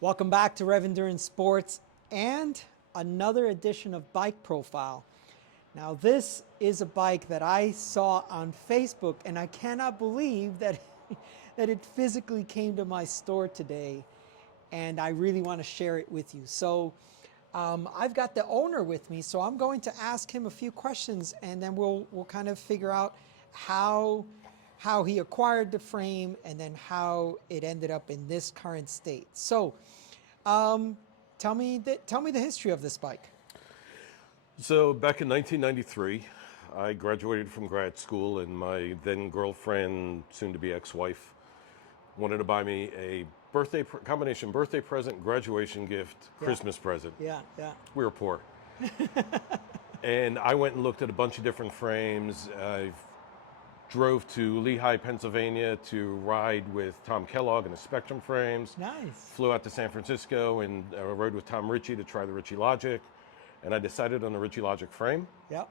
Welcome back to Rev Endurance Sports and another edition of Bike Profile. Now, this is a bike that I saw on Facebook, and I cannot believe that, that it physically came to my store today, and I really want to share it with you. So, I've got the owner with me, so I'm going to ask him a few questions, and then we'll kind of figure out how he acquired the frame, and then how it ended up in this current state. So, tell me the history of this bike. So back in 1993, I graduated from grad school, and my then girlfriend, soon-to-be ex-wife, wanted to buy me a combination birthday present, graduation gift, Christmas present. Yeah, yeah. We were poor. And I went and looked at a bunch of different frames. I drove to Lehigh, Pennsylvania to ride with Tom Kellogg and the Spectrum frames. Nice. Flew out to San Francisco and rode with Tom Ritchey to try the Ritchey Logic. And I decided on the Ritchey Logic frame. Yep.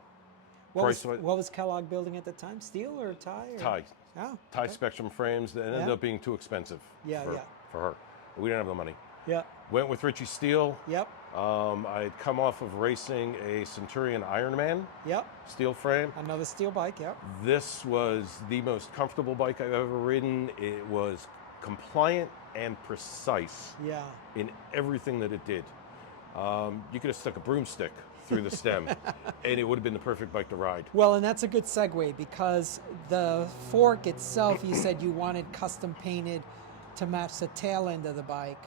What was Kellogg building at the time? Steel or tie? Or? Tie. Oh, Tie Spectrum frames that ended up being too expensive for her. We didn't have the money. Yeah. Went with Ritchey Steel. Yep. I had come off of racing a Centurion Ironman. Yep. Steel frame. Another steel bike, yep. This was the most comfortable bike I've ever ridden. It was compliant and precise in everything that it did. You could have stuck a broomstick through the stem and it would have been the perfect bike to ride. Well, and that's a good segue, because the fork itself, you said you wanted custom painted to match the tail end of the bike,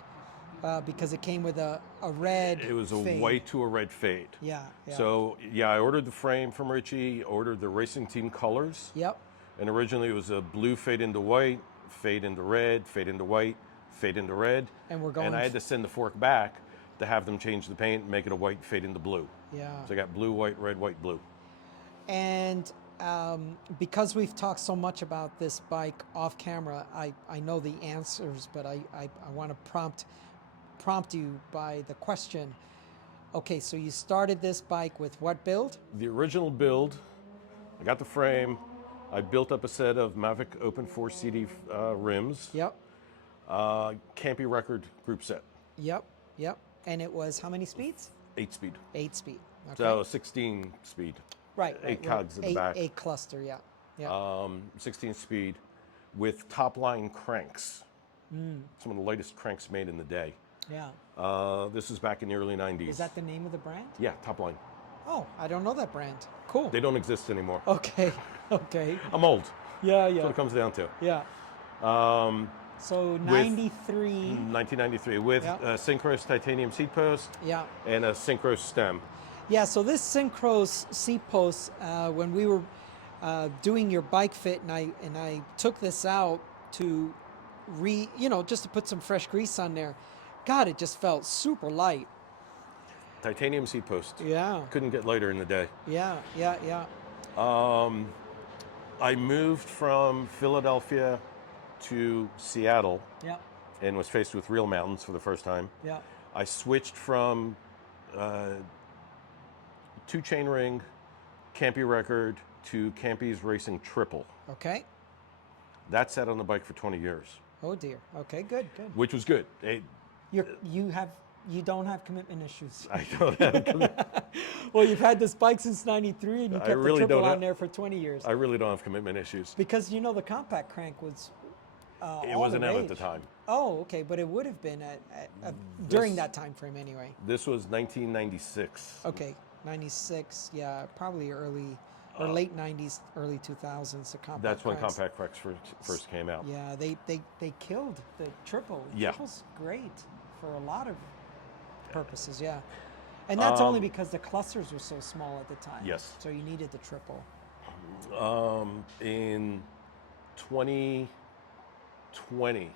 because it came with a red It was a fade. white to a red fade. Yeah. So, I ordered the frame from Ritchey, ordered the racing team colors. Yep. And originally it was a blue fade into white, fade into red, fade into white, fade into red. And we're going. And I had to send the fork back to have them change the paint and make it a white fade into blue. Yeah. So I got blue, white, red, white, blue. And because we've talked so much about this bike off camera, I know the answers, but I want to prompt you by the question. Okay, so you started this bike with what build? The original build, I got the frame, I built up a set of Mavic Open 4 CD rims. Yep. Campy Record group set. Yep. And it was how many speeds? 8 speed. 8 speed. Okay. So 16 speed. Right. 8 cogs in the back. 8 cluster, yeah. 16 speed with top line cranks. Some of the latest cranks made in the day. Yeah. This is back in the early 90s. Is that the name of the brand? Yeah, top line. Oh, I don't know that brand. Cool. They don't exist anymore. Okay. I'm old. Yeah. That's what it comes down to. Yeah. So 93. 1993 with a Synchros titanium seat post. Yeah. And a Synchros stem. Yeah. So this Synchros seat post, when we were doing your bike fit, and I took this out to just to put some fresh grease on there. God, it just felt super light. Titanium seat post. Yeah. Couldn't get lighter in the day. Yeah. I moved from Philadelphia to Seattle. Yeah. And was faced with real mountains for the first time. Yeah. I switched from 2 chainring Campy Record to Campy's Racing Triple. Okay. That sat on the bike for 20 years. Oh dear. Okay. Good. Which was good. You don't have commitment issues. I don't have. Well, you've had this bike since '93, and you kept the triple on there for 20 years. I really don't have commitment issues. Because the compact crank was. It wasn't out at the time. Oh, okay, but it would have been during that time frame anyway. This was 1996. Okay, 96. Yeah, probably early or late 90s, early 2000s. The compact. That's when cranks. compact cranks first came out. Yeah, they killed the triple. The triple's great for a lot of purposes. Yeah, and that's only because the clusters were so small at the time. Yes. So you needed the triple. In 2020,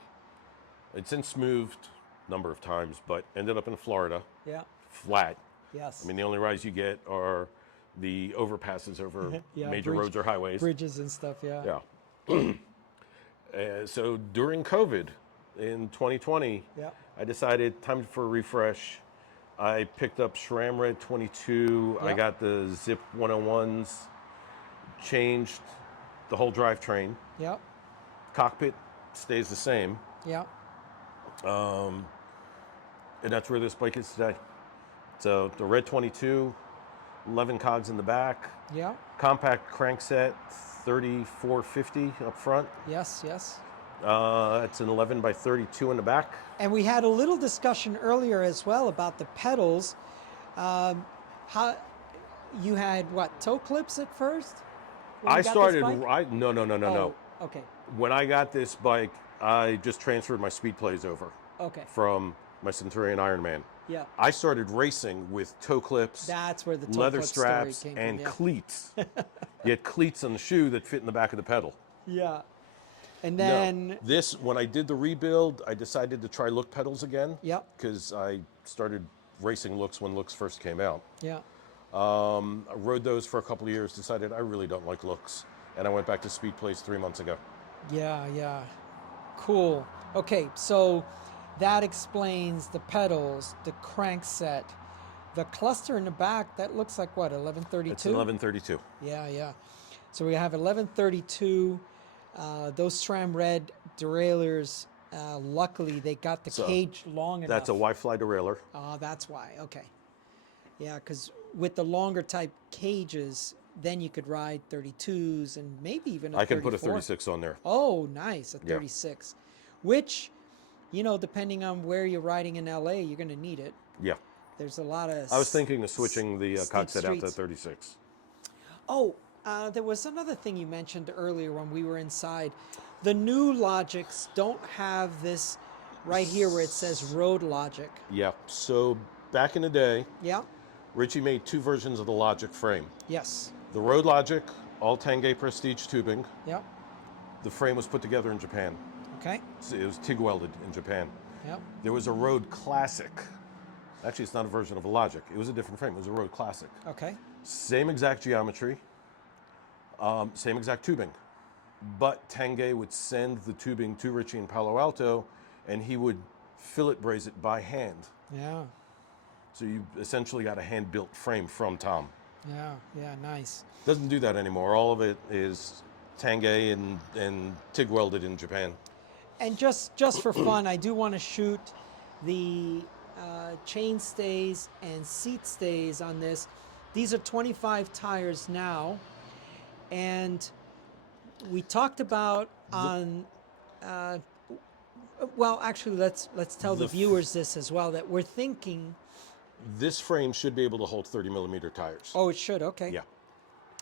it's since moved a number of times, but ended up in Florida. Yeah. Flat. Yes. I mean, the only rides you get are the overpasses over major roads or highways. Bridges and stuff, yeah. Yeah. So during COVID in 2020, I decided time for a refresh. I picked up SRAM Red 22. I got the Zip 101s, changed the whole drivetrain. Yep. Cockpit stays the same. Yep. And that's where this bike is today. So the red 22, 11 cogs in the back, Yeah. compact crankset, 3450 up front. Yes, yes. It's an 11 by 32 in the back. And we had a little discussion earlier as well about the pedals. How you had what, toe clips at first? when you I got this started, bike? no. Okay, When I got this bike, I just transferred my speed plays over okay. from my Centurion Ironman. Yeah, I started racing with toe clips, that's where the toe leather clip story straps, came and from. Yeah. cleats. You had cleats on the shoe that fit in the back of the pedal. Yeah. And No, then, this, when I did the rebuild, I decided to try look pedals again. Yep. Because I started racing looks when looks first came out. yeah. I rode those for a couple of years, decided I really don't like looks. And I went back to speed plays 3 months ago. Yeah, yeah. Cool. Okay, so that explains the pedals, the crankset, the cluster in the back. That looks like what, 1132? It's an 1132. Yeah, yeah. So we have 1132. Those SRAM red derailleurs. Luckily, they got the So, cage long enough. That's a Y-Fly derailleur. That's why. Okay. Yeah, because with the longer type cages, then you could ride 32s and maybe even a 34. I can put a 36 on there. Oh, nice, a Yeah. 36. Which, depending on where you're riding in LA, you're going to need it. Yeah. There's a lot of I was thinking of switching the steep cog set out to streets. 36. Oh, there was another thing you mentioned earlier when we were inside. The new Logics don't have this right here where it says Road Logic. Yeah. So back in the day, Yeah? Ritchey made two versions of the Logic frame. Yes. The Road Logic, all Tanguay Prestige tubing. Yep. The frame was put together in Japan. Okay. So it was TIG welded in Japan. Yep. There was a Road Classic. Actually, it's not a version of a Logic. It was a different frame. It was a Road Classic. Okay. Same exact geometry, same exact tubing. But Tanguay would send the tubing to Ritchey in Palo Alto, and he would fillet braze it by hand. Yeah. So you essentially got a hand-built frame from Tom. Yeah. Yeah. Nice. Doesn't do that anymore. All of it is Tanguay and TIG welded in Japan. And just for fun, I do want to shoot the chain stays and seat stays on this. These are 25 tires now, and we talked about on. Well, actually, let's tell the viewers this as well, that we're thinking. This frame should be able to hold 30 millimeter tires. Oh, it should. Okay. Yeah.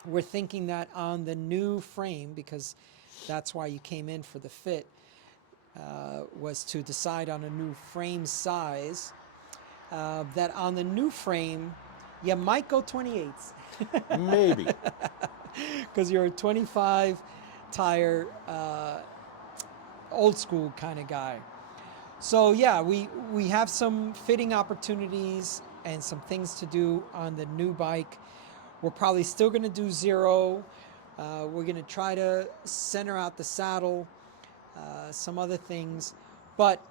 We're thinking that on the new frame, because that's why you came in for the fit, was to decide on a new frame size. That on the new frame, you might go 28s. Maybe. Because you're a 25 tire, old school kind of guy. So yeah, we have some fitting opportunities and some things to do on the new bike. We're probably still going to do zero. We're going to try to center out the saddle, some other things. But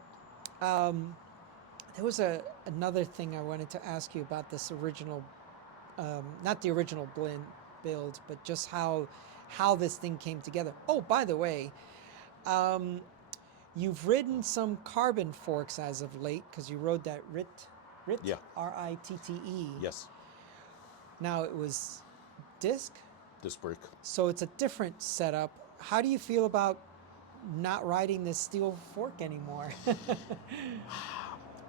there was another thing I wanted to ask you about this original, not the original build, but just how this thing came together. Oh, by the way, you've ridden some carbon forks as of late, because you rode that Rit, Yeah. R-I-T-T-E. Yes. Now it was disc, Disc brake. so it's a different setup. How do you feel about not riding this steel fork anymore?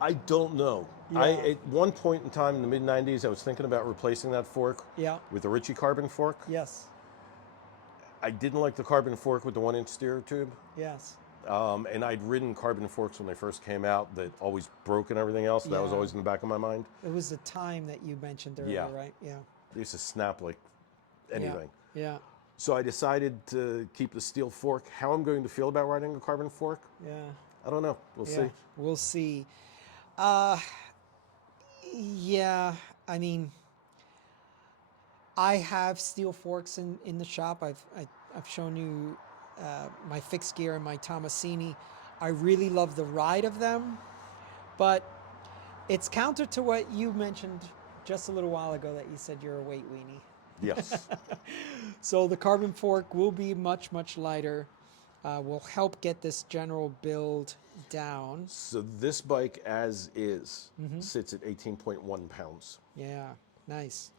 I don't know. Yeah. At one point in time in the mid-90s, I was thinking about replacing that fork Yeah. with a Ritchey carbon fork. Yes. I didn't like the carbon fork with the 1-inch steer tube. Yes. And I'd ridden carbon forks when they first came out that always broke and everything else. That was Yeah. always in the back of my mind. It was the time that you mentioned earlier, Yeah. right? Yeah. They used to snap like anything. Yeah. So I decided to keep the steel fork. How I'm going to feel about riding a carbon fork, Yeah. I don't know. We'll see. We'll see. Yeah. I mean, I have steel forks in the shop. I've shown you my fixed gear and my Tomasini. I really love the ride of them, but it's counter to what you mentioned just a little while ago, that you said you're a weight weenie. Yes. So the carbon fork will be much, much lighter. will help get this general build down. So this bike, as is, sits at 18.1 pounds. Yeah, nice,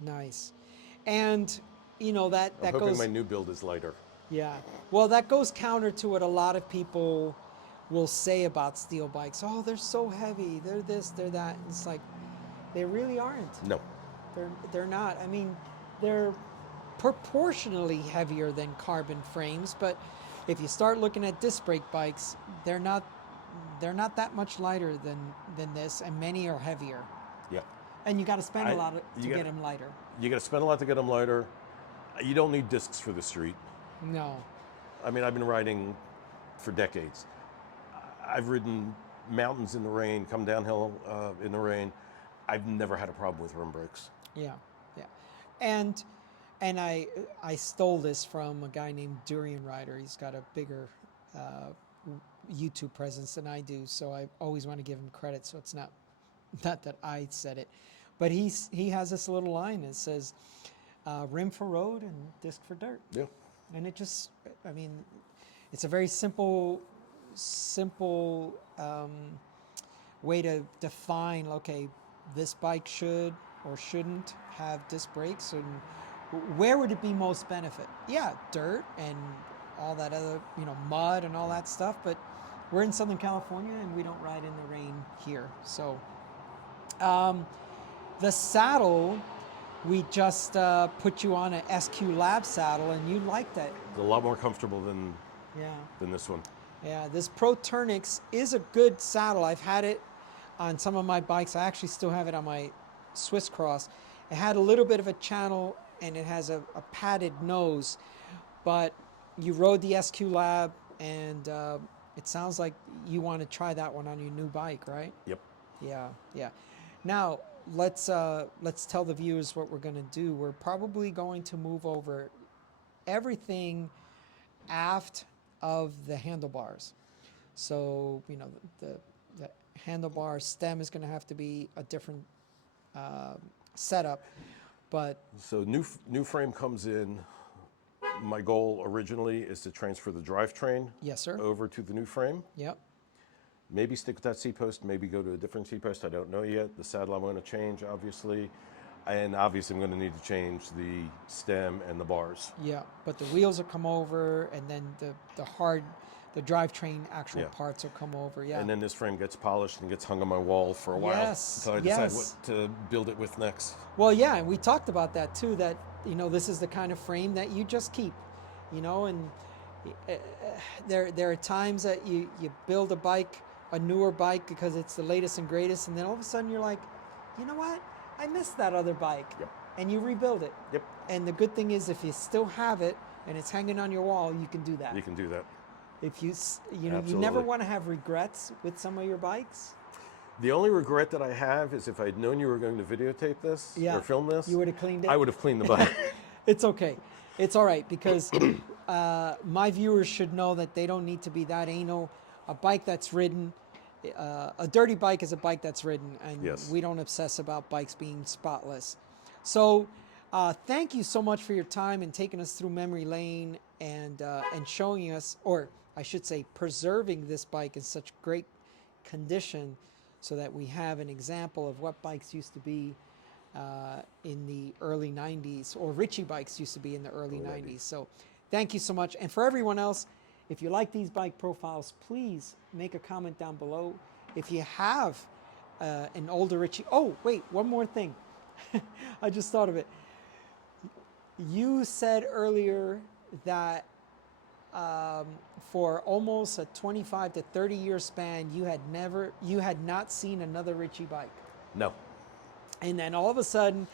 nice, and you know that I'm hoping goes. my new build is lighter. Yeah, well, that goes counter to what a lot of people will say about steel bikes. Oh, they're so heavy. They're this, they're that. And it's like they really aren't. No. They're not. I mean, they're proportionally heavier than carbon frames, but if you start looking at disc brake bikes, they're not that much lighter than this, and many are heavier. Yeah. And you got to spend a lot to get them lighter. You got to spend a lot to get them lighter. You don't need discs for the street. No. I mean, I've been riding for decades. I've ridden mountains in the rain, come downhill in the rain. I've never had a problem with rim brakes. Yeah, yeah, and I stole this from a guy named Durian Rider. He's got a bigger YouTube presence than I do, so I always want to give him credit. So it's not that I said it, but he has this little line that says, "Rim for road and disc for dirt." Yeah, and it just, I mean, it's a very simple way to define. Okay, this bike should or shouldn't have disc brakes, and where would it be most benefit? Yeah, dirt and all that other, mud and all that stuff, but we're in Southern California and we don't ride in the rain here. So the saddle, we just put you on an SQ Lab saddle, and you liked it. it's a lot more comfortable than this one. Yeah, this Pro Turnix is a good saddle. I've had it on some of my bikes. I actually still have it on my Swiss Cross. It had a little bit of a channel, and it has a padded nose, but you rode the SQ Lab, and it sounds like you want to try that one on your new bike, right? Yep. Yeah, yeah. Now, let's tell the viewers what we're going to do. We're probably going to move over everything aft of the handlebars. So, the handlebar stem is going to have to be a different setup, but So new frame comes in. My goal originally is to transfer the drivetrain yes, sir. over to the new frame. Yep. Maybe stick with that C-post, maybe go to a different C-post. I don't know yet. The saddle I'm going to change, obviously. And obviously I'm going to need to change the stem and the bars. Yeah, but the wheels will come over, and then the drivetrain actual parts will come over. Yeah. And then this frame gets polished and gets hung on my wall for a while until I decide what to build it with next. Well, yeah, and we talked about that too, that, this is the kind of frame that you just keep, and there are times that you build a bike, a newer bike, because it's the latest and greatest, and then all of a sudden you're like, you know what? I missed that other bike. Yep. And you rebuild it. Yep. And the good thing is, if you still have it and it's hanging on your wall, you can do that. You can do that. If you Absolutely. you never want to have regrets with some of your bikes. The only regret that I have is if I'd known you were going to videotape this or film this, you would have cleaned it. I would have cleaned the bike. It's okay. It's all right, because my viewers should know that they don't need to be that anal. A bike that's ridden, a dirty bike is a bike that's ridden, and Yes. we don't obsess about bikes being spotless. So thank you so much for your time and taking us through memory lane and showing us, or I should say, preserving this bike in such great condition, so that we have an example of what bikes used to be in the early 90s, or Ritchey bikes used to be in the early 90s. So thank you so much. And for everyone else, if you like these bike profiles, please make a comment down below. If you have an older Ritchey, oh, wait, one more thing. I just thought of it. You said earlier that for almost a 25 to 30 year span, you had not seen another Ritchey bike. No. And then all of a sudden,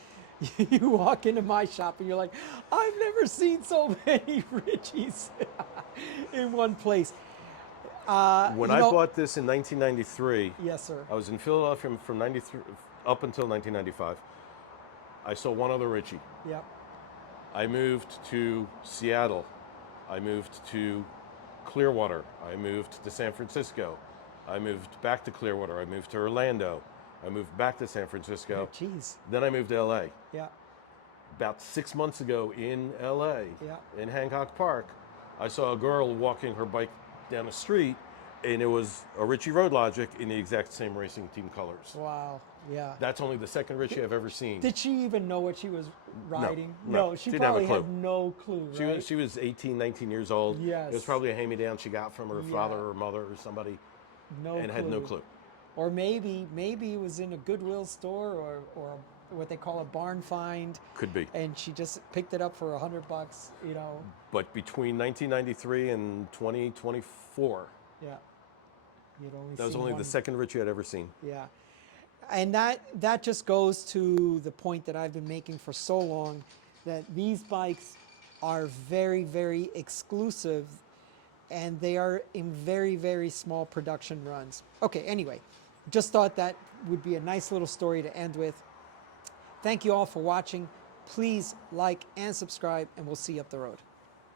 you walk into my shop and you're like, I've never seen so many Ritcheys in one place. When I bought this in 1993, yes, sir. I was in Philadelphia from 93 up until 1995. I saw one other Ritchey. Yep. I moved to Seattle. I moved to Clearwater. I moved to San Francisco. I moved back to Clearwater. I moved to Orlando. I moved back to San Francisco. Jeez. Then I moved to LA. Yeah. About 6 months ago in LA, Yeah. in Hancock Park, I saw a girl walking her bike down the street, and it was a Ritchey Road Logic in the exact same racing team colors. Wow. Yeah. That's only the second Ritchey I've ever seen. Did she even know what she was riding? No, She she didn't have a probably clue. had no clue, right? She was 18, 19 years old. Yes. It was probably a hand-me-down she got from her father or mother or somebody, and had no clue. Or maybe it was in a Goodwill store or what they call a barn find. Could be. And she just picked it up for $100, you know. But between 1993 and 2024, Yeah. You'd only that was seen only one. the second Ritchey I'd ever seen. Yeah. And that just goes to the point that I've been making for so long, that these bikes are very, very exclusive, and they are in very, very small production runs. Okay, anyway, just thought that would be a nice little story to end with. Thank you all for watching. Please like and subscribe, and we'll see you up the road.